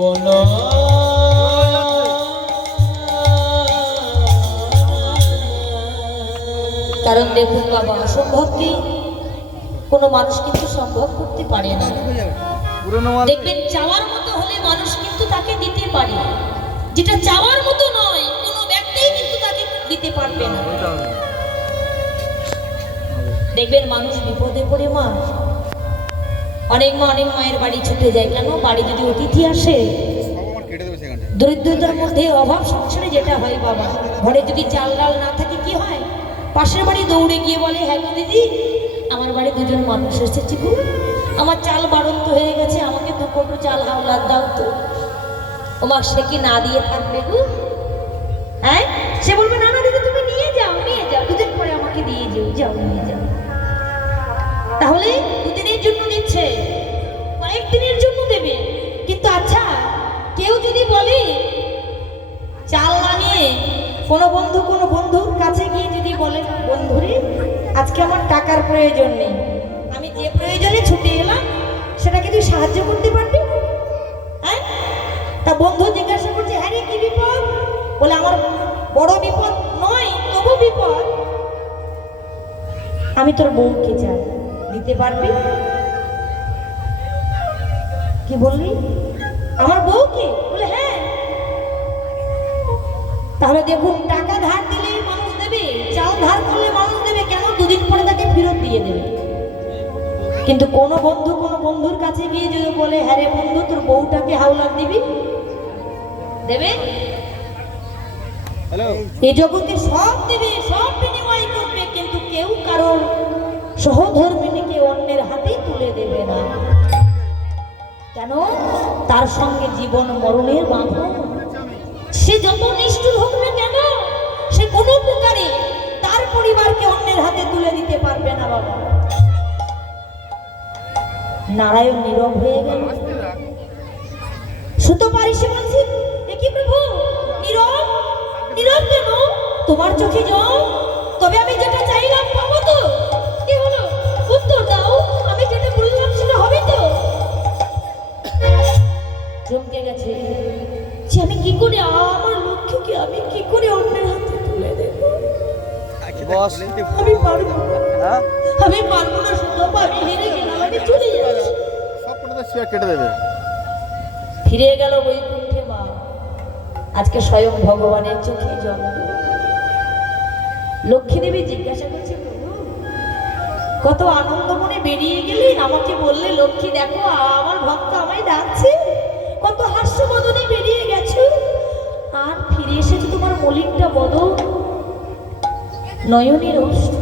বলো কারণ দেখুন বাবা, অসম্ভবকে কোনো মানুষ কিন্তু সম্ভব করতে পারে না। দেখবেন চাওয়ার মতো হলে মানুষ কিন্তু তাকে দিতে পারে, যেটা চাওয়ার মতো নয় কোনো ব্যক্তি কিন্তু তাকে দিতে পারবে না। দেখবেন মানুষ বিপদে পড়ে অনেক মায়ের বাড়ি ছুটে যায়। কেন? বাড়ি যদি অতিথি আসে, দরিদ্রতার মধ্যে অভাব সংসারে যেটা হয় বাবা, ঘরে যদি চাল ডাল না থাকে কি হয়, পাশের বাড়ি দৌড়ে গিয়ে বলে, হ্যাঁ গো দিদি, আমার বাড়ি দুজন মানুষ এসেছে গো, আমার চাল বাড়ন্ত হয়ে গেছে, আমাকে 2 কোটো চাল হাওলাত দাও তো। ওমা, সে কি না দিয়ে থাকবে গো? হ্যাঁ, সে বলবে না না দিদি তুমি নিয়ে যাও, দুদিন পরে আমাকে দিয়ে যাও, নিয়ে যাও। তাহলে দুদিনের জন্য দিচ্ছে, কয়েকদিনের জন্য দেবে। কিন্তু আচ্ছা, কেউ যদি বলে চাল না নিয়ে কোনো বন্ধুর কাছে গিয়ে যদি বলে, বন্ধুরে আজকে আমার টাকার প্রয়োজন নেই, আমি যে প্রয়োজনে ছুটে এলাম সেটাকে তুই সাহায্য করতে পারবি? হ্যাঁ, তা বন্ধু জিজ্ঞাসা করছে, হ্যাঁ রে কি বিপদ? বলে আমার বড় বিপদ নয়, তবু বিপদ, আমি তোর বউকে চাই, দিতে পারবি? কি বললি? আমার বউকে? বলে হ্যাঁ। তাহলে দেখুন, টাকা ধার দিলে মানুষ দেবে, চাল ধার করলে মানুষ দেবে, কেন? দুদিন পরে তাকে ফেরত দিয়ে দেবে। কিন্তু কোনো বন্ধুর কাছে গিয়ে যদি বলে, হ্যাঁ রে বন্ধু, তোর বউটাকে হাওলাত দিবি, দেবে? এই জগতে সব দেবে, সব বিনিময় করবে, কিন্তু কেউ কারোর সহধর্মিনীকে অন্যের হাতে তুলে দেবে না। কেন? তার সঙ্গে জীবন মরণের বাঁধন। সে যত নিষ্ঠুর হোক না কেন, সে কোনো প্রকারে তার পরিবারকে অন্যের হাতে তুলে দিতে পারবে না বাবা। নারায়ণ নীরব হয়ে গেল। সুতপা এসে বলছে, কি প্রভু নীরব কেন? তোমার চোখে জল? তবে আমি যেটা চাইলাম পাবো তো? কি হলো? উত্তর দাও, আমি যেটা বললাম সেটা হবে তো? চমকে গেছে যে আমি কি করে আমার লক্ষ্যকে আমি কি করে অন্যের হাতে তুলে দেব? আমি পারবো না, আমি পারবো না সুতপা, আমি হেরে গেলাম, আমি চলে যাচ্ছি। সব কেটে দেবে। ফিরে গেল বৈকুণ্ঠে মা। আজকে স্বয়ং ভগবানের চোখে জল। লক্ষ্মী দেবী জিজ্ঞাসা করছে, প্রভু কত আনন্দ মনে বেরিয়ে গেলে, আমাকে বললে লক্ষ্মী দেখো আমার ভক্ত আমায় ডাকছে, কত হাস্যবদনে বেরিয়ে গেছো, আর ফিরে এসেছে তোমার মলিনটা বদন, নয়নের অশ্রু।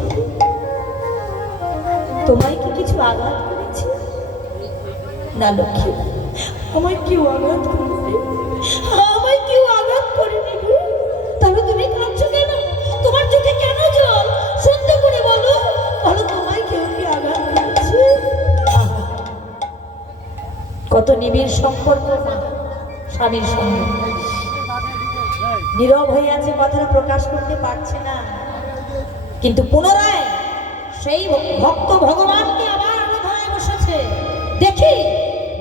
তোমায় কি কিছু আঘাত করেছে? না লক্ষ্মী, আমায় কেউ আঘাত করেছে, আমায় কেউ আঘাত করেনি গো। তাহলে তুমি কাঁদছো কেন? তোমার চোখে কেন জল? সত্য করে বলো, তোমায় কেউ কি আঘাত করেছে? কত নিবিড় সম্পর্ক মা স্বামীর সঙ্গে, নীরব হয়ে আছে, কথাটা প্রকাশ করতে পারছে না। কিন্তু পুনরায় সেই ভক্ত ভগবানকে আবার আরাধনায় বসেছে। দেখি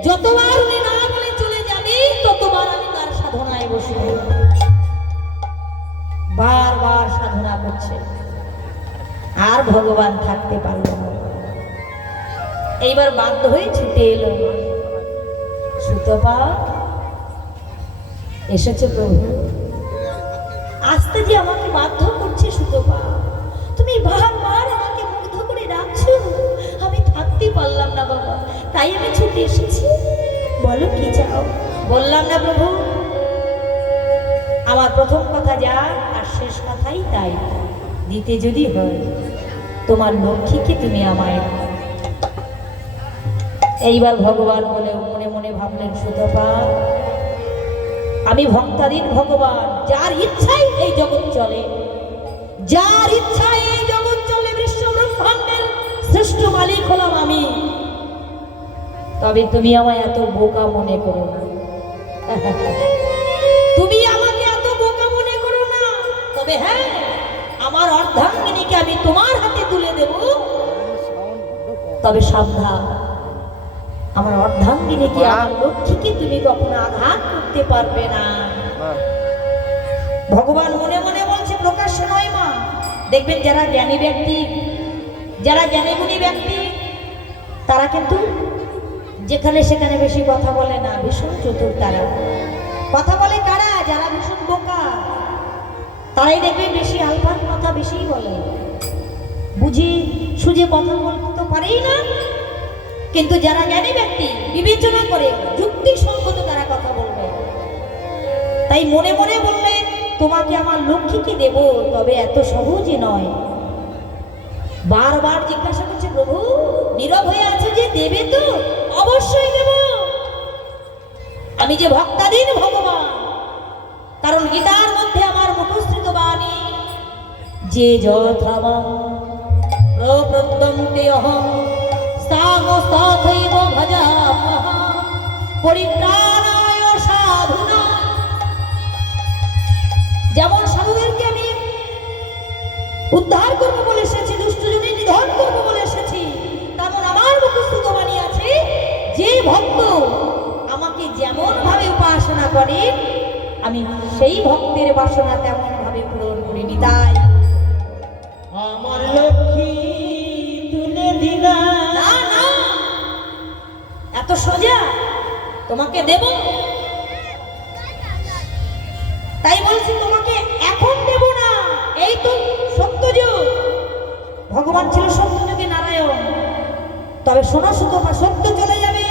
যতবার উনি না বলে চলে যাবে, ততবার আমি তার সাধনায় বসব। বারবার সাধনা করছে, আর ভগবান থাকতে পারল না। এইবার বাধ্য হয়ে ছুটে এলো। সুতপা এসেছে প্রভু, আসতে যে আমাকে বাধ্য করছে। সুতপা, তুমি বারবার আমাকে মুগ্ধ করে ডাকছো, আমি থাকতে পারলাম না বাবা, তাই আমি ছুটে এসেছি। বলো কি চাও? বললাম না প্রভু, আমার প্রথম কথা যা আর শেষ কথাই তাই, দিতে যদি হয় তোমার লক্ষ্মীকে তুমি আমায়। এইবার ভগবান বলে মনে মনে ভাবলেন, সুতপা আমি ভক্তাধীন ভগবান, যার ইচ্ছাই এই জগৎ চলে, যার ইচ্ছায় এই জগৎ চলে, বিশ্ব ব্রহ্মাণ্ডের শ্রেষ্ঠ মালিক হলাম আমি। তবে তুমি আমায় এত বোকা মনে করো না, তুমি আমাকে এত বোকা মনে করো না। তবে হ্যাঁ, আমার অর্ধাঙ্গিনীকে আমি তোমার হাতে তুলে দেব, তবে সাবধান, আমার অর্ধাঙ্গিনী ভক্তিনে কি আমার লক্ষ্মীকে তুমি কখনো আঘাত করতে পারবে না। না। ভগবান মনে মনে বলছে, প্রকাশ্য নয় মা। দেখবেন যারা জ্ঞানী ব্যক্তি, যারা জ্ঞানীগুণী ব্যক্তি, তারা কিন্তু যেখানে সেখানে বেশি কথা বলে না, ভীষণ চতুর তারা। কথা বলে কারা? যারা ভীষণ বোকা, তারাই দেখবেন বেশি আলফার কথা বেশিই বলে। বুঝি সুঝে কথা বলতে তো পারেই না, কিন্তু যারা জ্ঞানী ব্যক্তি বিবেচনা করে যুক্তিসঙ্গত তারা কথা বলবে। তাই মনে মনে বললেন, তোমাকে আমার লক্ষ্মীকে দেব, তবে এত সহজে নয়। বারবার জিজ্ঞাসা করছে, প্রভু নীরব হয়ে আছে যে, দেবে তো? অবশ্যই দেব, আমি যে ভক্তাধীন ভগবান। কারণ গীতার মধ্যে আমার মুখস্থিত বাণী, যে যথাবা প্রপ্রদ্যন্তে অহং সাগস্তথৈব ভজাম্যহং পরিত্রাণায় সাধুনা। যেমন সাধুদেরকে আমি উদ্ধার করবো বলে এসেছি, দুষ্টজনের নিধন করবো বলে এসেছি, তেমন আমার মুখস্থিত বাণী আছে, যে ভক্ত আমাকে যেমন ভাবে উপাসনা করে, আমি সেই ভক্তের বাসনা তেমন ভাবে পূরণ করিনি। তাই আমার লক্ষ্মী তুলে দিলা। না না, এত সোজা তোমাকে দেব? তাই বলছি, তোমাকে এখন দেব না। এই তো সত্যযুগ, ভগবান ছিল সত্যযুগে নারায়ণ। তবে শোনো সুতপা, সত্য চলে যাবে,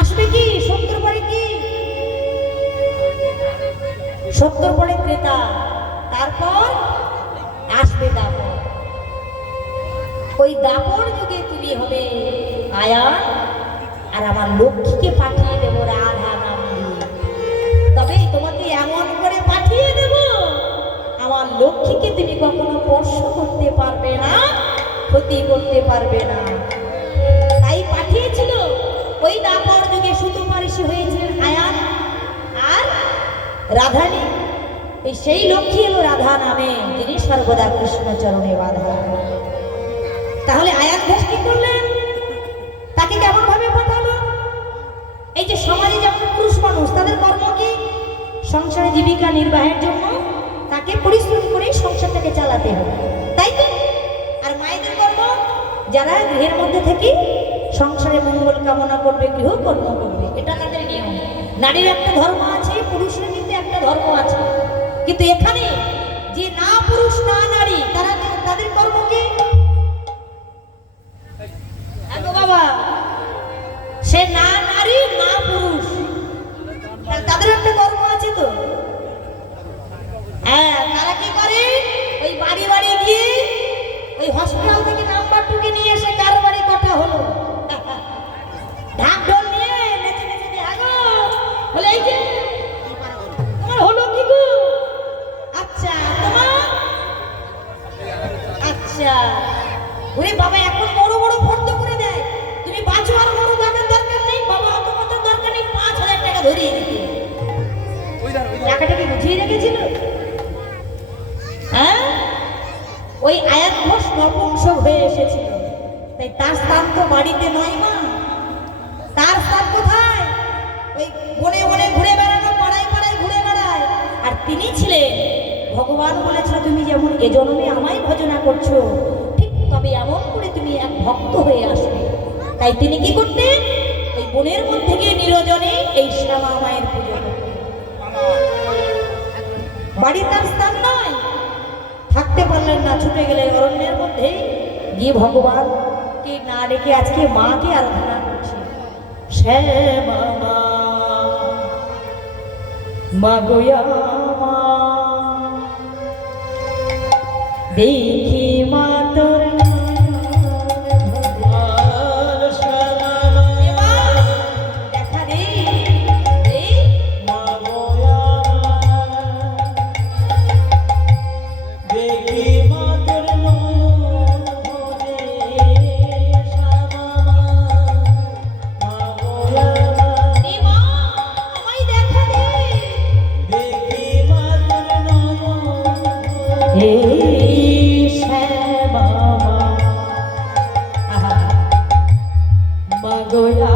আসবে কি? সত্যর পরে কি? সত্যর পরে ত্রেতা, তারপর আসবে দাপর। ওই দাপর যুগে তুমি হবে আয়ান, আর আমার লক্ষ্মীকে পাঠিয়ে দেব রাধা নাম দিয়ে। তবে তোমাকে এমন করে পাঠিয়ে দেব, আমার লক্ষ্মীকে তুমি কখনো স্পর্শ করতে পারবে না, ক্ষতি করতে পারবে না। তাই পাঠিয়েছিল ওই দাপর যুগে সুতপা ঋষি হয়েছিলেন আয়ান, আর রাধানী, এই সেই লক্ষ্মী এলো রাধা নামে, যিনি সর্বদা কৃষ্ণ চরণে বাধা। তাহলে আয়ান ঘোষ কি করলেন? তাকে কেমন ভাবে পাঠালো? এই যে সমাজে যেমন পুরুষ মানুষ, তাদের কর্ম কি? সংসারে জীবিকা নির্বাহের জন্য তাকে পরিশ্রম করে সংসারটাকে চালাতে হবে, তাই তো? আর মায়েদের কর্ম, যারা গৃহের মধ্যে থেকে সংসারে মঙ্গল কামনা করবে, গৃহকর্ম করবে, এটা তাদের নিয়ম। নারীর একটা ধর্ম আছে, পুরুষের কিন্তু একটা ধর্ম আছে। কিন্তু এখানে যে না পুরুষ না নারী, তারা তাদের কর্ম কি? বাবা, সে না নারী না পুরুষ, তাদের একটা কর্ম আছে তো। হ্যাঁ, তারা কি করে? ওই বাড়ি বাড়ি গিয়ে ওই হসপিটাল থেকে নাম্বার টুকে নিয়ে এসে কার বাড়ি কটা হলো, ঢাক ঢোল নিয়ে নেচে নেচে দিয়ে আগো বলে, এই যে তোমার হলো কি গো? আচ্ছা তোমার, আচ্ছা। ওরে বাবা, এখন বড় বড় ফর্দ করে দেয়, তুমি বাঁচো আর বড় দামের দরকার নেই বাবা, অত কত দরকার নেই, 5,000 টাকা ধরিয়ে দিতে। টাকাটাকে বুঝিয়ে রেখেছিল। হ্যাঁ, ওই আয়াত ঘোষ নপুংসক হয়ে এসেছিল, তাই তার স্থান তো বাড়িতে নয় মা। তার স্থান কোথায়? ওই বনে বনে ঘুরে বেড়ানো, পাড়ায় পাড়ায় ঘুরে বেড়ায়। আর তিনি ছিলেন, ভগবান বলেছিল, তুমি যেমন এ জন্মে আমায় ভজনা করছো, ঠিক তবে এমন করে তুমি এক ভক্ত হয়ে আসবে। তাই তিনি কি করতেন? ওই বনের মধ্যে গিয়ে নিরজনে এই শ্যামা মায়ের পুজো করতেন। বাড়ি তার স্থান নয়, থাকতে পারলেন না, ছুটে গেলেন অরণ্যের মধ্যে গিয়ে ভগবানকে না রেখে আজকে মাকে আরাধনা করছে। শ্যামা মা, মা গোয়া মা, দেখি মা তোর দেখা দে, শ্যামা মা, আহা, মা গোয়া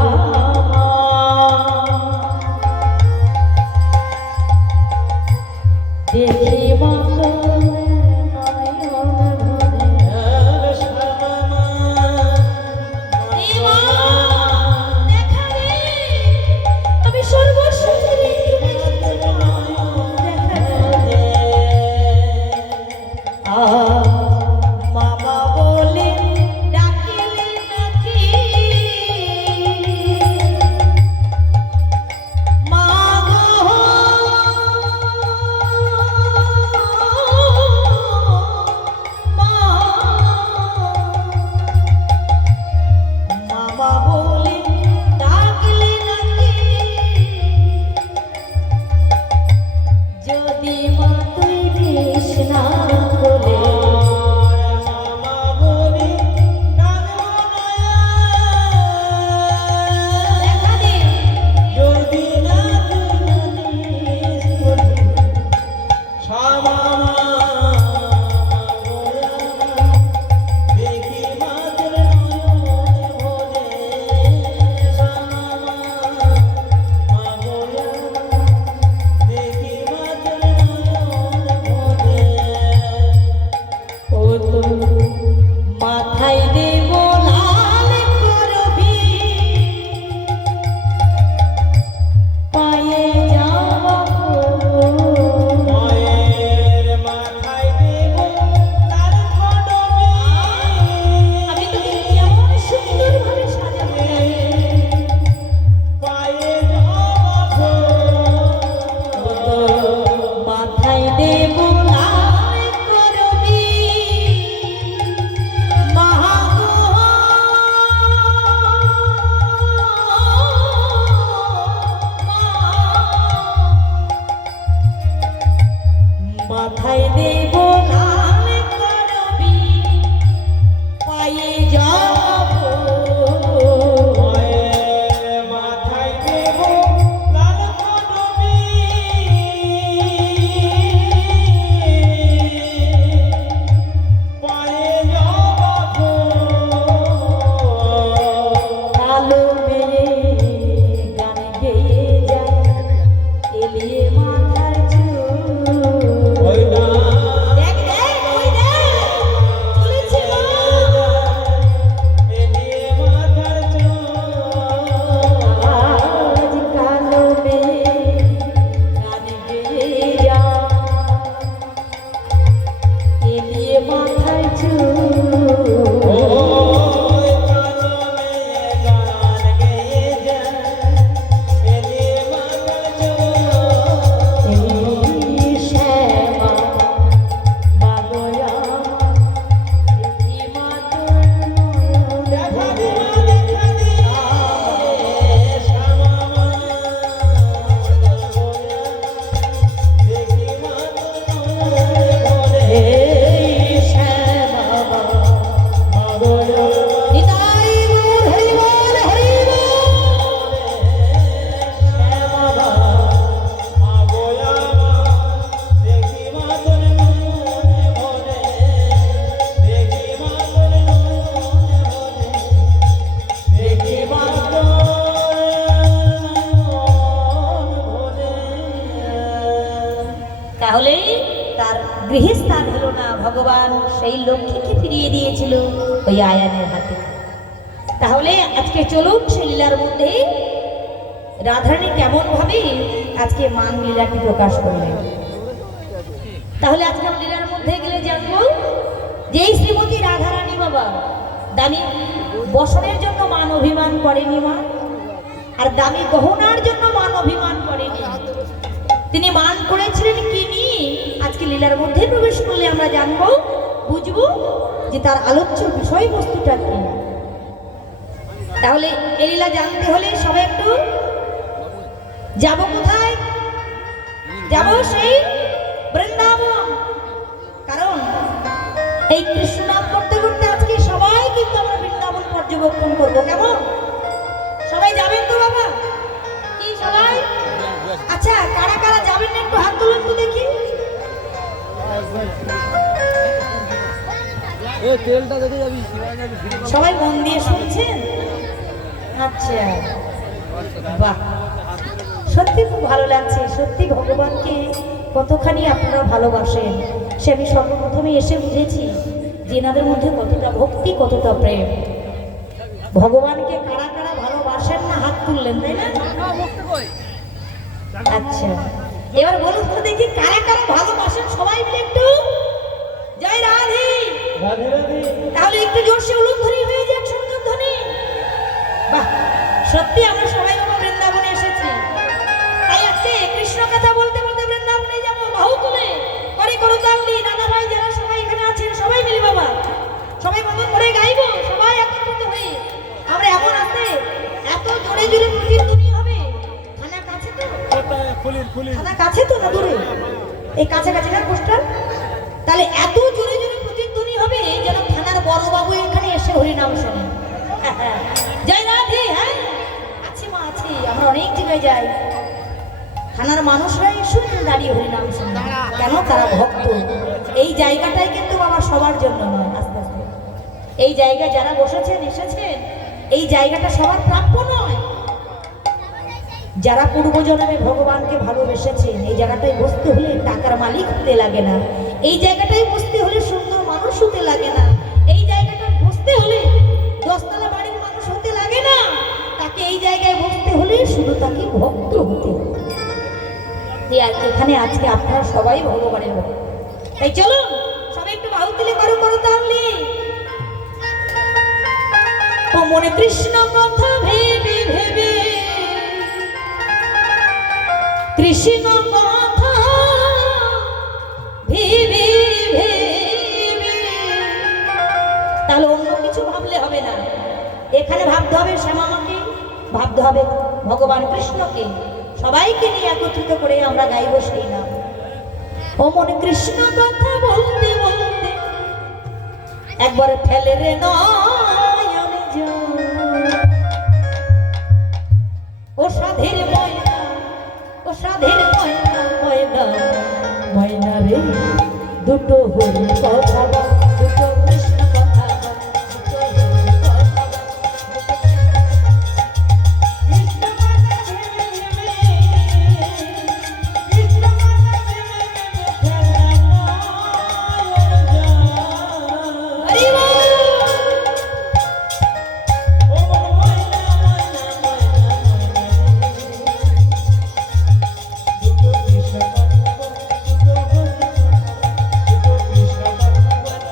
তাহলে তার গৃহস্থান হলো না, ভগবান সেই লক্ষ্মীকে ফিরিয়ে দিয়েছিল ওই আয়ানের হাতে। তাহলে আজকে চলুন সেই লীলার মধ্যে রাধারানী কেমন ভাবে আজকে মান লীলাটি প্রকাশ করলেন। তাহলে আজকে আমরা লীলার মধ্যে গেলে জানবো যে এই শ্রীমতী রাধারানী বাবা দামি বসনের জন্য মান অভিমান করেনি মা, আর দামি গহনার জন্য মান অভিমান করেনি। তিনি মান করেছিলেন কি নিয়ে আজকে লীলার মধ্যে প্রবেশ করলে আমরা জানবো, বুঝবো যে তার আলোচ্য বিষয়বস্তুটা কি। তাহলে এই লীলা জানতে হলে সবাই একটু যাব কোথায়? যাব সেই বৃন্দাবন। কারণ এই কৃষ্ণ নাম করতে করতে আজকে সবাই কিন্তু আমরা বৃন্দাবন পর্যবেক্ষণ করবো। কেমন সবাই যাবেন তো বাবা? কি সবাই? আচ্ছা, কারা কারা যাবেন না একটু হাত তুলুন তো দেখি। সবাই মন দিয়ে শুনছেন? আচ্ছা, বাহ, সত্যি খুব ভালো লাগছে। সত্যি ভগবানকে কতখানি আপনারা ভালোবাসেন সে আমি সর্বপ্রথমে এসে বুঝেছি যে এনাদের মধ্যে কতটা ভক্তি, কতটা প্রেম। ভগবানকে কারা কারা ভালোবাসেন না হাত তুললেন, তাই না? আচ্ছা, এবার বলুন তো দেখি কারা কারা ভালোবাসেন সবাই মিলে একটু জয় রাধে। রাধে রাধে। তাহলে একটু জোরসে উলুধ্বনি হয়ে যাক, সুন্দর ধ্বনি। বাহ, সত্যি আমরা সবাই বাবা বৃন্দাবনে এসেছি। তাই আজকে কৃষ্ণ কথা বলতে বলতে বৃন্দাবনে যাবো বাহু তুলে করে করো তাল্লি। দাদা ভাই যারা সবাই এখানে আছেন সবাই মিলে বাবা সবাই মতন করে গাইবো, সবাই একত্রিত হয়ে। আমরা এমন আছে এত জোরে জোরে প্রতিধ্বনি হবে। থানা কাছে তো? থানা কাছে তো না দূরে? এই কাছাকাছি না পোস্টার? তাহলে এত জোরে জোরে প্রতিধ্বনি হবে যেন থানার বড় বাবু এখানে এসে হরিনাম শোনেন। জয় রাধে। হ্যাঁ আছি মা, আছি। আমরা অনেক জায়গায় যাই, থানার মানুষরা এসে দাঁড়িয়ে হরিনাম শোনেন। কেন? তারা ভক্ত। এই জায়গাটাই কিন্তু বাবা সবার জন্য নয়। আস্তে আস্তে এই জায়গায় যারা বসেছেন এসেছেন, এই জায়গাটা সবার প্রাপ্য নয়। যারা পূর্বজন্মে ভগবানকে ভালোবেসেছেন এই জায়গাটায় বসতে হলে টাকার মালিক হতে লাগে না। এই জায়গাটায় বসতে হলে সুন্দর মানুষ হতে লাগে না। এই জায়গাটা বসতে হলে 10 তলা বাড়ির মানুষ হতে লাগে না। তাকে এই জায়গায় বসতে হলে শুধু তাকে ভক্ত হতে হবে। এখানে আজকে আপনারা সবাই ভগবানের ভক্ত। তাই চলুন সবাই একটু বাহু তুলে করো করো তাহলে। ও মনে কৃষ্ণ কথা ভেবে ভেবে, কৃষ্ণ কথা ভেবে ভেবে। তাহলে অন্য কিছু ভাবলে হবে না, এখানে ভাবতে হবে শ্যামামাকে, ভাবতে হবে ভগবান কৃষ্ণকে। সবাইকে নিয়ে একত্রিত করে আমরা গাইব সেই নাম। ও মনে কৃষ্ণ কথা বলতে বলতে একবার ফেলে রে নয়ন জল। ও সাধের ময়না, ও সাধের ময়না, ময়না ময়না রে, দুটো হরি কথা বল, দুটো কৃষ্ণ কথা বল, দুটো হরি কথা বল। কৃষ্ণ কথা ভেবে ভেবে, কৃষ্ণ কথা ভেবে ভেবে ফেলে নয়ন জল। হরি বল। ও ময়না ময়না ময়না ময়না রে, দুটো কৃষ্ণ কথা বল, দুটো হরি কথা বল, দুটো কৃষ্ণ কথা বল।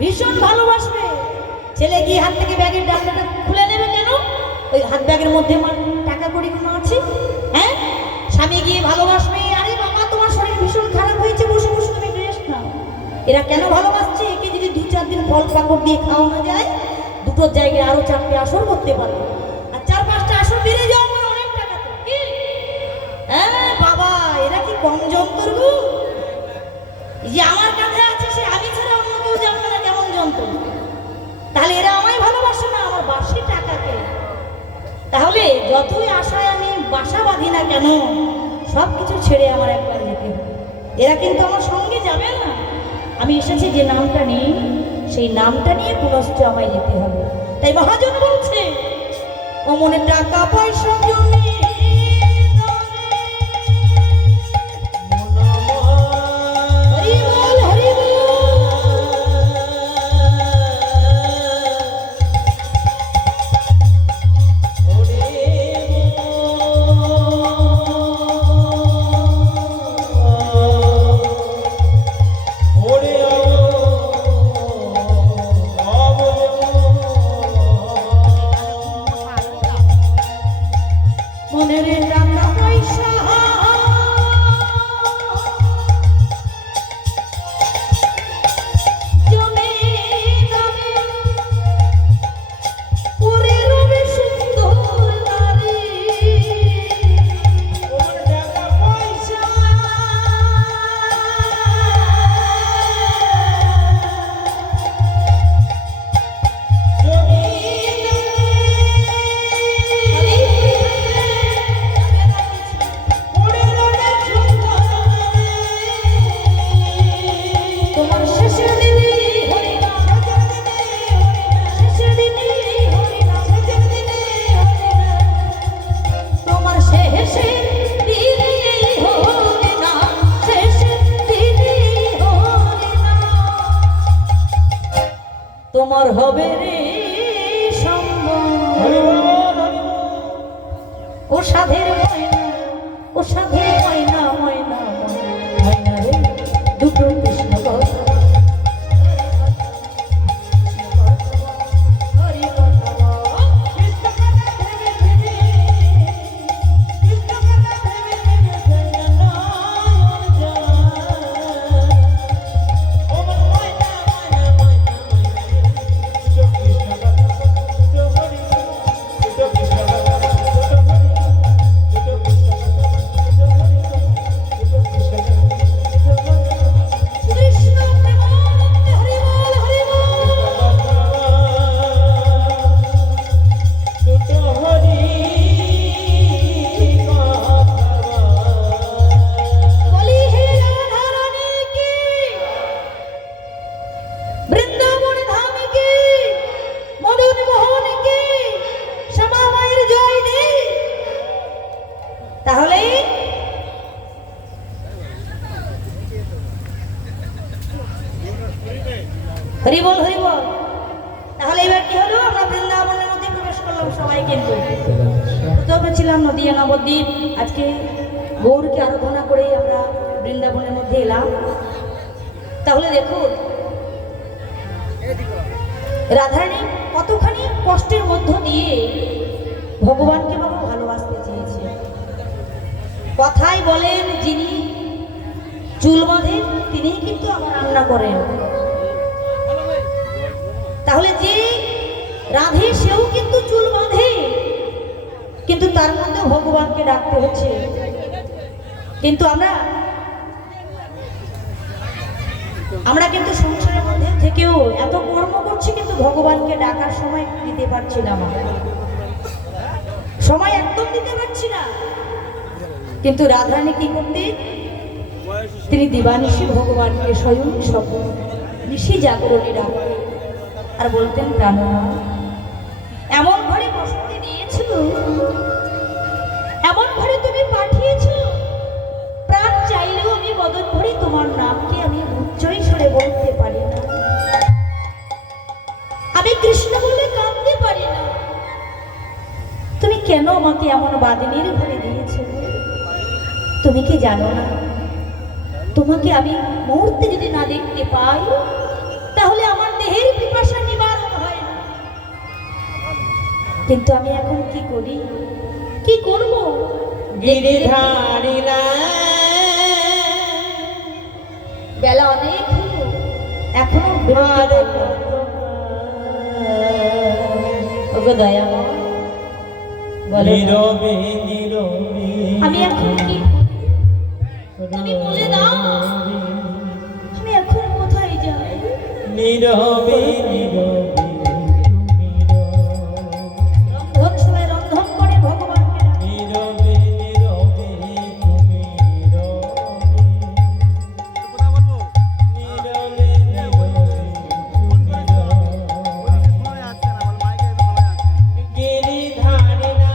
ভীষণ ভালোবাসবে। ছেলে গিয়ে হাত থেকে ব্যাগের ডান্ডাটা খুলে নেবে কেন? ওই হাত ব্যাগের মধ্যে আমার টাকা কড়ি কোনো আছে? হ্যাঁ, স্বামী গিয়ে ভালোবাসবে, আরে বাবা তোমার শরীর ভীষণ খারাপ হয়েছে, বসে বসে তুমি রেস্ট নাও। এরা কেন ভালোবাসছে? একে যদি 2-4 দিন ফল পাকড় দিয়ে খাওয়ানো যায়, দুটোর জায়গায় আরো 4টে আসর করতে পারে, আর 4-5টা আসর বেড়ে যাওয়া মানে অনেক টাকা তো কি? হ্যাঁ বাবা, এরা কি কম যন্ত্র গো? যে আমার কাছে আছে সে আমি ছাড়া অন্য কেউ জানবে না কেমন যন্ত্র। তাহলে এরা আমায় ভালোবাসে না, আমার বাসি টাকাকে। তাহলে যতই আশায় আমি বাসা বাঁধি না কেন, সব কিছু ছেড়ে আমার একবার যেতে হবে। এরা কিন্তু আমার সঙ্গে যাবে না। আমি এসেছি যে নামটা নেই, সেই নামটা নিয়ে পুনশ্চ আমায় যেতে হবে। তাই মহাজন বলছে, ও মনে টাকা পয়সা জমি মনের টাকা পয়সা জমি দামে পরে রবে সুন্দর নারী। মনের টাকা পয়সা জমি তোমার শেষের দিনে হরি নাম, শেষের দিনে হরি নাম, শেষের দিনে হরি নাম, তোমার শেষের দিনে হরি নাম, শেষের দিনে হরি নাম, তোমার হবে রে সম্মান। ও সাধের ময়না, ও সাধের ময়না, ময়না ময়না রে, দুটো কৃষ্ণ কথা তাহলে হরি বল হরি বল। তাহলে এবার কি হলো? আমরা বৃন্দাবনের মধ্যে প্রবেশ করলাম সবাই। কিন্তু প্রথমে ছিলাম নদিয়া নবদ্বীপ, আজকে গৌরকে আরাধনা করে আমরা বৃন্দাবনের মধ্যে এলাম। তাহলে দেখুন রাধারানী কতখানি কষ্টের মধ্য দিয়ে ভগবানকে বাবা ভালোবাসতে চেয়েছে। কথাই বলেন, যিনি চুল বাঁধেন তিনিই কিন্তু আমার রান্না করেন। তাহলে যে রাধে সেও কিন্তু চুল বাঁধে, কিন্তু তার মধ্যে ভগবানকে ডাকতে হচ্ছে। কিন্তু আমরা কিন্তু সংসারের মধ্যে থেকেও এত কর্ম করছি, কিন্তু ভগবানকে ডাকার সময় দিতে পারছি না, সময় একদম দিতে পারছি না। কিন্তু রাধারানী কি করতে? তিনি দিবানিশি ভগবানকে স্বয়ং স্বপ্ন নিশি জাগরণী ডাকতেন আর বলতেন, প্রাণনা এমন ঘরে বসতে দিয়েছ, এমন ঘরে তুমি পাঠিয়েছ, প্রাণ চাইলেও আমি বদন ভরে তোমার নামকে আমি উচ্চই স্বরে বলতে পারি না, আমি কৃষ্ণ বলে কাঁদতে পারি না। তুমি কেন আমাকে এমন বাদিনীর ঘরে দিয়েছ? তুমি কি জানো না, তোমাকে আমি মুহূর্তে যদি না দেখতে পাই, তাহলে আমার দেহ কিন্তু আমি এখন কি করি, কি করব? গিরিধারী না বেলা অনেক হলো, এখনো বেরোতে পারলাম না। ওগো দয়াময়, বলো না। নীরবে নীরবে আমি এখন কি, তুমি বলে দাও, আমি এখন কোথায় যাই? নীরবে নীরবে রন্ধনশালায় রন্ধন করে ভগবানকে ডাকে। নীরবে নীরবে তুমি কথা বলবো নীরবে নীরবে তুমি শোনা যাচ্ছে না, বল মাইকে একটু শোনা যাচ্ছে না। গিরিধারী না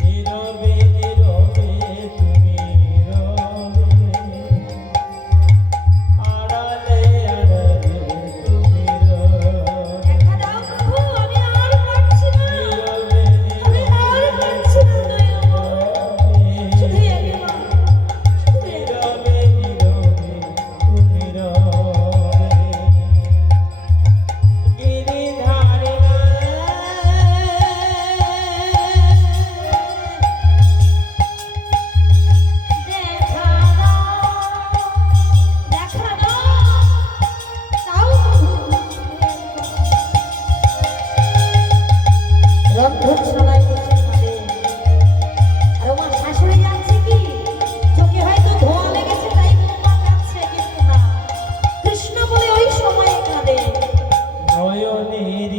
নীরবে নীরবে তুমি আড়ালে আড়ালে তুমি দেখা দাও প্রভু, আমি আর পারছি না, নীরবে আমি আর পারছি না দয়াময়। শুধু একবার, শুধু একবার। নীরবে নীরবে তুমি গিরিধারী না দেখা দাও, দেখা দাও, তাও রন্ধনশালায় বসে কাঁদে। আর আমার শাশুড়ি যাচ্ছে কি, চোখে হয়তো ধোঁয়া লেগেছে তাই বৌমা কাঁদছে, কিন্তু না, কৃষ্ণ বলে ওই সময়ে কাঁদে, নয়নের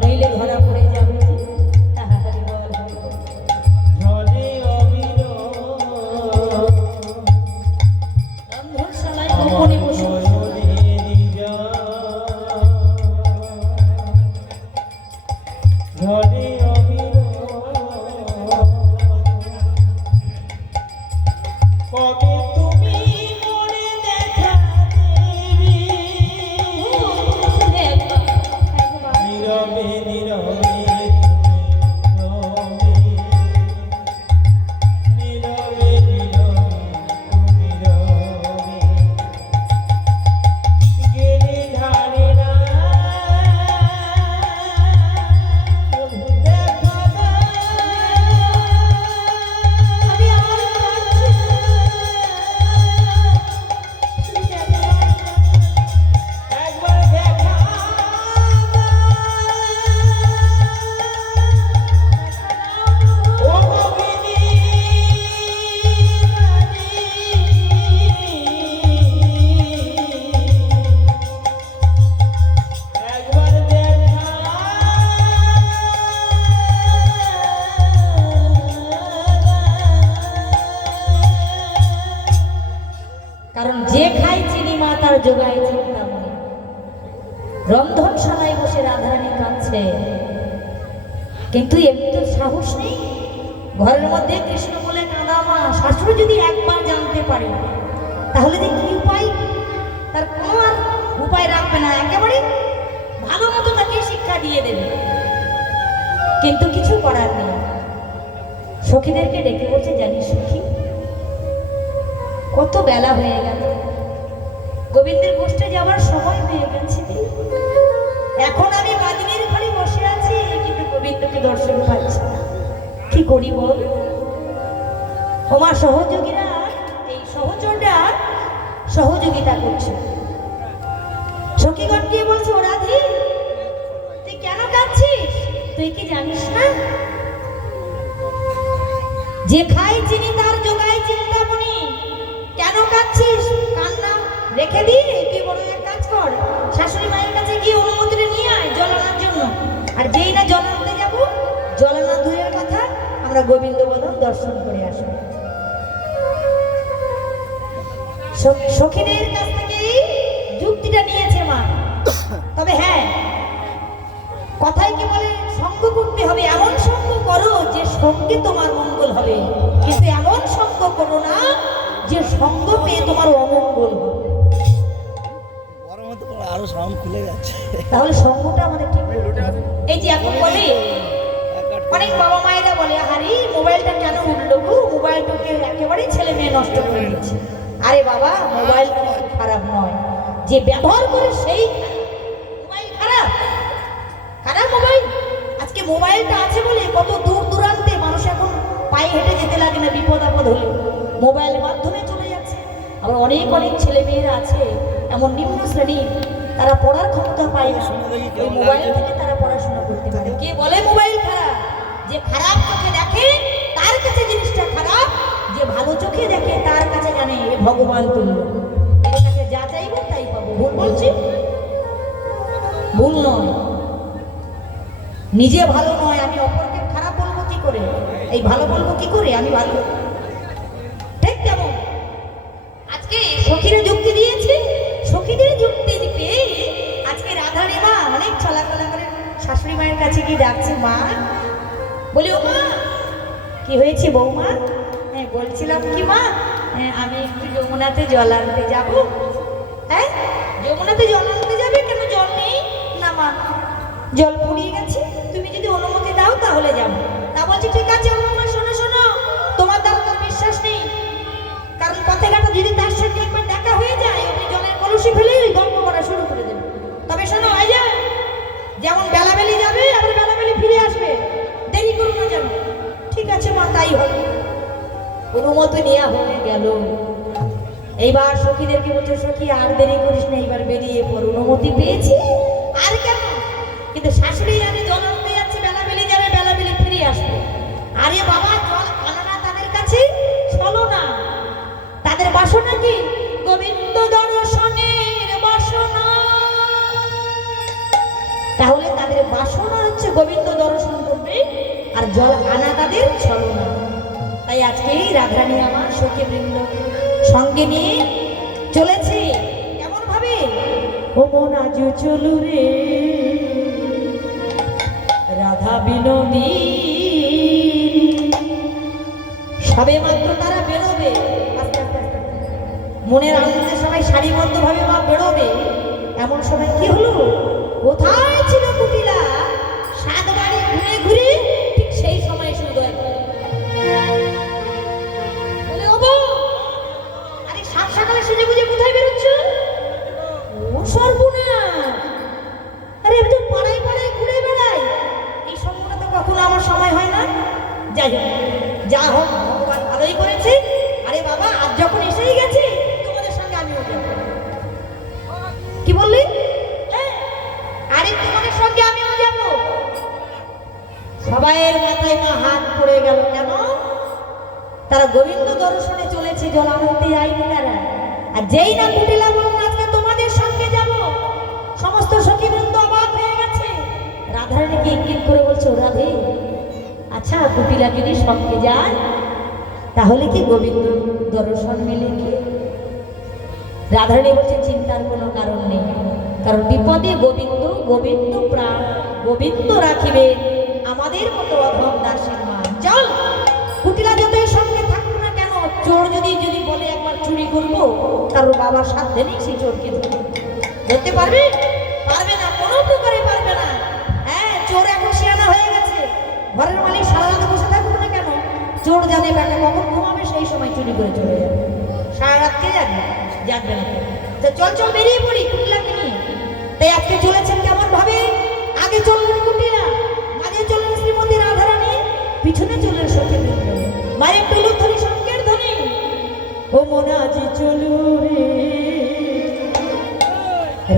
নইলে ধরা পড়ে যাবে। হরি বল, হরি বল। ঝরে অবির রন্ধনশালায় গোপনে বসে ঝরে অবির কবে তুমি মরে দেখা দেবী একবার, একবার। নীরবে নীরবে নীরবে নীরবে তুমি রবে গিরিধারী না দেখা দাও। আমি আর পারছি না। একবার দেখা ও ভগিনী একবার দেখা কারণ যে খায় চিনি মা তার যোগায় চিন্তামণি। রন্ধনশালায় বসে রাধারানী কাঁদছে, কিন্তু এমনি তো সাহস নেই। ঘরের মধ্যে কৃষ্ণ বলে কাঁদা মা, শাশুড়ি যদি একবার জানতে পারে তাহলে যে কি উপায়, তার কোনো আর উপায় রাখবে না, একেবারে ভালো মতো তাকে শিক্ষা দিয়ে দেবে। কিন্তু কিছু করার নেই। সখীদেরকে ডেকে বলছে, জানিস সখী, কত বেলা হয়ে গেল, গোবিন্দের গোষ্ঠে যাওয়ার সময় হয়ে গেছে। এখন আমি মাদিনীর ঘরে বসে আছি, কিন্তু গোবিন্দকে দর্শন পাচ্ছি না, কি করি বল? আমার সহযোগীরা, এই সহচররা সহযোগিতা করছে। সখীগণ গিয়ে বলছে, ও রাধে, তুই কেন কাঁদছিস? তুই কি জানিস না, যে খায় চিনি তার যোগায় চিন্তামণি। কেন কাঁদছিস? কান্না রেখে দিয়ে তুই বড় এক কাজ কর, শাশুড়ি মায়ের কাছে গিয়ে অনুমতিটা নিয়ে আয় জল আনার জন্য। আর যেই না জল আনতে যাবো, জল আনা দূরের কথা, আমরা গোবিন্দ বদন দর্শন করে আসবো। সখীদের কাছ থেকে এই যুক্তিটা নিয়েছে মা। তবে হ্যাঁ, কথায় কি বলে, সঙ্গ করতে হবে, এমন সঙ্গ করো যে সঙ্গে তোমার মঙ্গল হবে, কিন্তু এমন সঙ্গ করো না যে সঙ্গ পেয়ে তোমার অমঙ্গল হবে। গরম হতে পারে, আরো সাউন্ড খুলে যাচ্ছে। তাহলে সঙ্গটা আমাদের ঠিক করতে হবে। এই যে এখন বলে অনেক বাবা মায়েরা বলে, আরে মোবাইলটা কেন উঠলো গো, মোবাইলটাকে একেবারে ছেলে মেয়ে নষ্ট করে দিচ্ছে। আরে বাবা, মোবাইল কিন্তু খারাপ নয়, যে ব্যবহার করে সেই মোবাইল খারাপ, খারাপ মোবাইল। আজকে মোবাইলটা আছে বলে কত দূর দূরান্তে মানুষ এখন পায়ে হেঁটে যেতে লাগে না, বিপদ আপদ হলে মোবাইলের মাধ্যমে চলে যাচ্ছে। আবার অনেক অনেক ছেলে মেয়েরা আছে এমন নিম্ন শ্রেণী, তারা পড়ার ক্ষমতা পায় না, ওই মোবাইল থেকে তারা পড়াশোনা করতে পারে। কে বলে মোবাইল খারাপ? যে খারাপ চোখে দেখে তার কাছে জিনিসটা খারাপ, যে ভালো চোখে দেখে তার কাছে জানে এ ভগবান তুল্য, এর কাছে যা চাইবো তাই পাবো। ভুল বলছি? ভুল নয়। নিজে ভালো নয়, আমি অপরকে খারাপ বলবো কি করে? এই ভালো বলবো কি করে আমি ভালো? ঠিক তেমন আজকে সখীরা যুক্তি দিয়েছে, সখীদের যুক্তি পেয়ে আজকে রাধারী মা অনেক চলাফেরা করে শাশুড়ি মায়ের কাছে গিয়ে ডাকছে, মা বলি, ও মা কি হয়েছে বৌমা? হ্যাঁ বলছিলাম কি মা, আমি একটু যমুনাতে জল আনতে যাবো। হ্যাঁ যমুনাতে জল আনতে যাবে? কেন জল নেই? না মা জল ফুরিয়ে গেছে, তুমি যদি অনুমতি দাও তাহলে যাবো। তা বলছি ঠিক আছে ও মা, শোনো শোনো, তোমার দ্বারা তো বিশ্বাস নেই, কারণ পথে ঘাটে যদি তার সঙ্গে একবার দেখা হয়ে যায় ওই জলের কলসি ফেলে গল্প করা শুরু করে দেবে। তবে শোনো এই যে যেমন বেলাবেলি যাবে আবার বেলাবেলি ফিরে আসবে, দেরি করো না যেন। ঠিক আছে মা তাই হবে। অনুমতি নেওয়া হয়ে গেল। এইবার সখীদেরকে বলছে, সখী আর দেরি করিস না, এইবার বেরিয়ে পড়। অনুমতি পেয়েছি আর কেন, কিন্তু শাশুড়ি জানে জল আনতে যাচ্ছে, বেলাবেলি যাবে, বেলাবেলি ফিরে আসবে। আরে বাবা জল আনা না তাদের কাছে চলো না, তাদের বাসনা কি? গোবিন্দ দর্শনের বাসনা। তাহলে তাদের বাসনা হচ্ছে গোবিন্দ দর্শন করবে, আর জল আনা তাদের চলো না। তাই আজকে এই রাধারানী আমার সখী বৃন্দ সঙ্গে নিয়ে চলেছে। কেমন ভাবে? ও মন আজ চলু রে রাধা বিনোদী। সবে মাত্র তারা বেরোবে, আস্তে আস্তে আস্তে মনের আনন্দে সবাই সারিবদ্ধ ভাবে বা বেরোবে, এমন সময় কি হলো? কোথায় ছিল কুটিলা? সাত বাড়ি ঘুরে ঘুরে ঠিক সেই সময় এসে উদয় করে। বলে, ও বউ, আরে সাত সকালে সেজে বুঝে কোথায় বেরোচ্ছ? ও সর্বনাশ, আরে আমি তো পাড়ায় পাড়ায় ঘুরে বেড়াই, এই সময়টা তো কখনো আমার সময় হয় না। যাই হোক, যা হোক ভগবান ভালোই করেছে। আরে বাবা আজ যখন এসেই গেছে তোমাদের সঙ্গে আমিও যাবো। কি বললি? আরে তোমাদের সঙ্গে আমিও যাব। সবাইয়ের মাথায় না হাত পড়ে গেল। কেন? তারা গোবিন্দ দর্শনে চলেছে, জল আনতে যায়নি তারা। আর যেই না কুটিলা বলুন আজকে তোমাদের সঙ্গে যাব, সমস্ত সখীবৃন্দ অবাক হয়ে গেছে। রাধারানীকে ইঙ্গিত করে বলছে, ও রাধে, আচ্ছা কুটিলা যদি সঙ্গে যায় তাহলে কি গোবিন্দ দর্শন মিলে কি? রাধারানী বলছে, চিন্তার কোনো কারণ নেই, কারণ বিপদে গোবিন্দ, গোবিন্দ প্রাণ, গোবিন্দ রাখিবে আমাদের মতো অধম দাসীর মান। চল, কুটিলা যতই সঙ্গে থাকুক না কেন, চোর যদি বলে একবার চুরি করবো, কারণ বাবার সাধ্যে নেই সেই চোরকে ধরতে পারবে? পারবে না, কোনো প্রকারে পারবে না। হ্যাঁ চোর এখন শিয়ানা হয়ে গেছে, ঘরের মালিক সারা রাত বসে থাকুক না কেন, চোর জানে বেটা কখন ঘুমাবে সেই সময় চুরি করে চলে যাবে। সারা রাত কে যাবে? যাবে না। চল চল বেরিয়ে পড়ি কুটিলাকে নিয়ে। তাই আজকে চলেছেন কেমন ভাবে? আগে চললেন কুটিলা, মাঝে চললেন শ্রীমতী রাধারানী, পিছনে চললেন সখী বৃন্দ। মায়ের টুলু ধরি শঙ্কের ধ্বনি, ও মন আজ চলু রে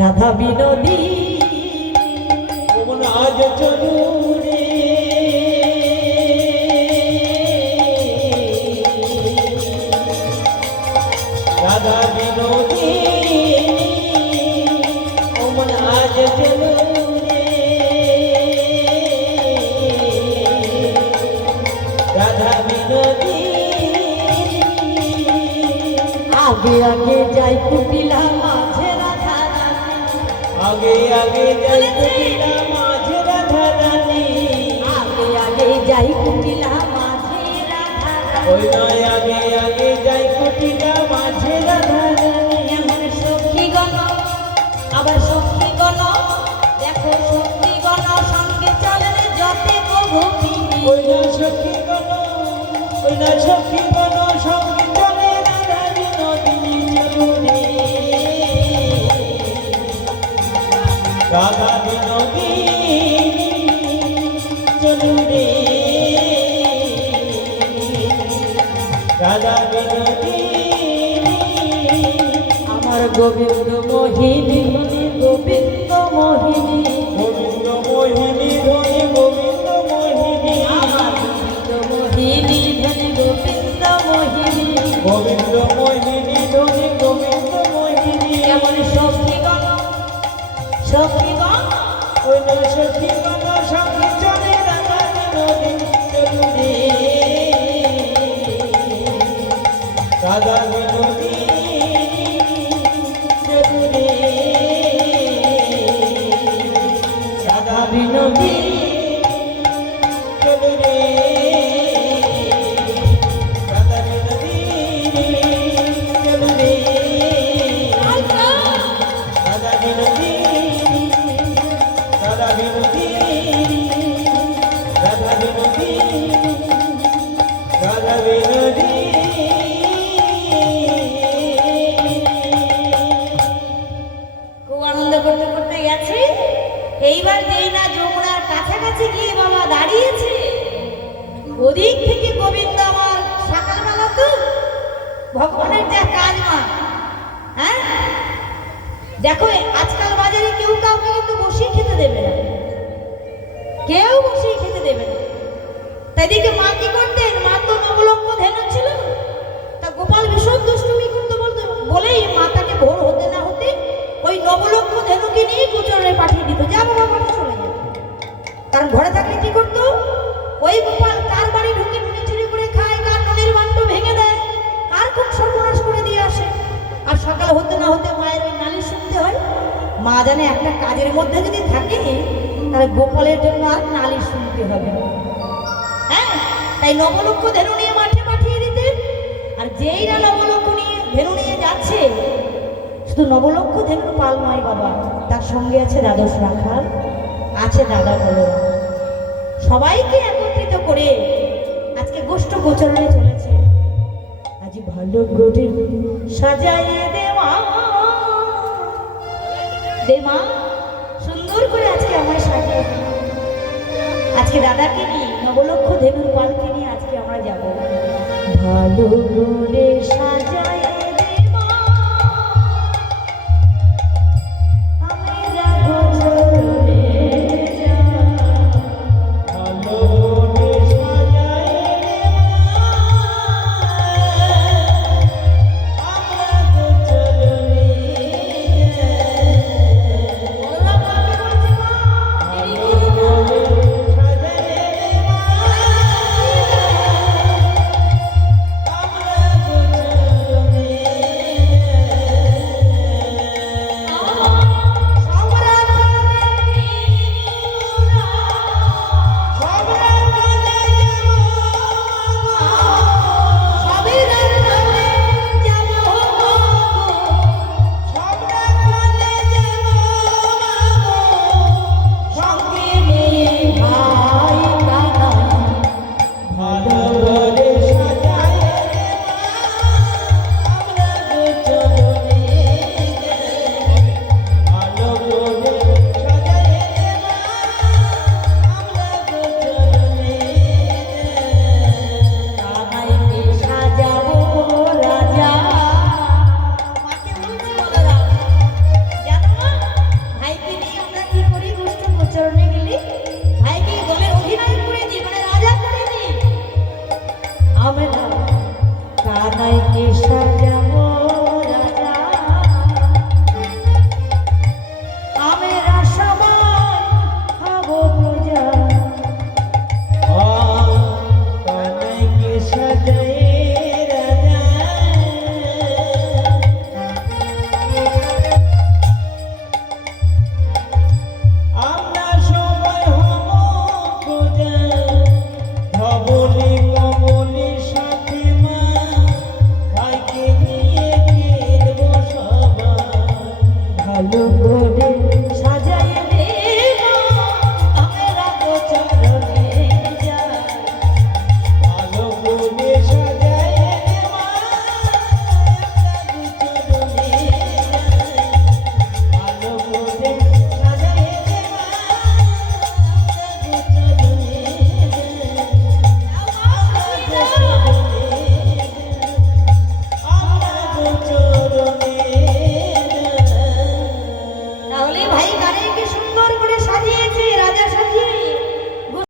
রাধা বিনোদী। ও মন আজ চলু রে রাধা বিনোদী। ও মন আজ চলু রে রাধা বিনোদী। আগে আগে যাই কুটিলা মাঝে রাধা রানী, আগে আগে যাই কুটিলা মাঝে রাধা রানী। আগে আগে যাই কুটিলা মাঝে রাধা রানী। ওই নয় আগে আগে যাই কুটিলা মাঝে রাধা রানী। এমন সখীগণ, আবার সখীগণ, দেখো সখীগণ সঙ্গে চলেন যতে গোপিনী। ওই না সখী গণ, ওই না সখী গণ সঙ্গে চলে রাধা বিনোদিনী চলু রে। রাধা বিনোদিনী চলু রে রাধা বিনোদিনী আমার গোবিন্দ মোহিনী গোবিন্দ মোহিনী গোবিন্দ মোহিনী ধনী গোবিন্দ মোহিনী মোহিনী ধনী গোবিন্দ মোহিনী গোবিন্দ মোহিনী ধনী গোবিন্দ মোহিনী কেমন সখীগণ সখীগণ ওই না সখী গণ সঙ্গে চলে রাধা বিনোদিনী চলু রে রাধা বিনোদিনী চলু রে রাধা বিনোদিনী চলু রে রাধা বিনোদিনী চলু রে রাধা বিনোদিনী রাধা বিনোদিনী রাধা বিনোদিনী রাধা বিনোদিনী খুব আনন্দ করতে করতে গেছে। এইবার যেই না যমুনার কাছাকাছি গিয়ে বাবা দাঁড়িয়েছে, ওদিক থেকে গোবিন্দ আমার সকালবেলা তো ভগবানের যা কাজ মা, হ্যাঁ দেখো আজকাল বাজারে কেউ কাউকে কিন্তু বসিয়ে খেতে দেবে না, কেউ বসিয়ে খেতে দেবে না। তাই দিকে মা কি করতেন, মা তো নবলক্ষ ধেনু ছিল, তা গোপাল ভীষণ দুষ্টুমি করতে বলতো বলেই মা তাকে ভোর হতে না হতে ওই নবলক্ষ ধেনুকে নিয়ে কুচরে পাঠিয়ে দিত, যা বাবা বাবা চলে যেত। কারণ ঘরে থাকলে কি করতো, ওই গোপাল কার বাড়ি ঢুকে নুনি চুরি করে খায়, কার নুনির বান্ড ভেঙে দেয়, কার খুব সর্বনাশ করে দিয়ে আসে। আর সকাল হতে না হতে মায়ের ওই নালিশ শুনতে হয়। মা জানে একটা কাজের মধ্যে যদি থাকে তাহলে গোপালের জন্য আর নালিশ শুনতে হবে না। হ্যাঁ, তাই নবলক্ষ ধেনু নিয়ে মাঠে পাঠিয়ে দিতেন। আর যেই না নবলক্ষ নিয়ে ধেনু নিয়ে যাচ্ছে, শুধু নবলক্ষ ধেনুর পাল নয় বাবা, তার সঙ্গে আছে দ্বাদশ রাখাল, আছে দাদা বলরাম, সবাইকে একত্রিত করে আজকে গোষ্ঠ গোচরণে চলেছে। আজ ভালো করে সাজাইয়ে দেওয়া দেমা, সুন্দর করে আজকে আমায় সাজিয়ে দে। আজকে দাদাকে নিয়ে নবলক্ষ ধেনুর পালকে নিয়ে আজকে আমরা যাব। ভালো করে সাজাইয়ে দেমা, আমি রাখো চরণে যা। ভালো করে সাজাই আমরা তো চলুনি বলরাম মাকে বলছে, মা, দেরি করো না। ভালো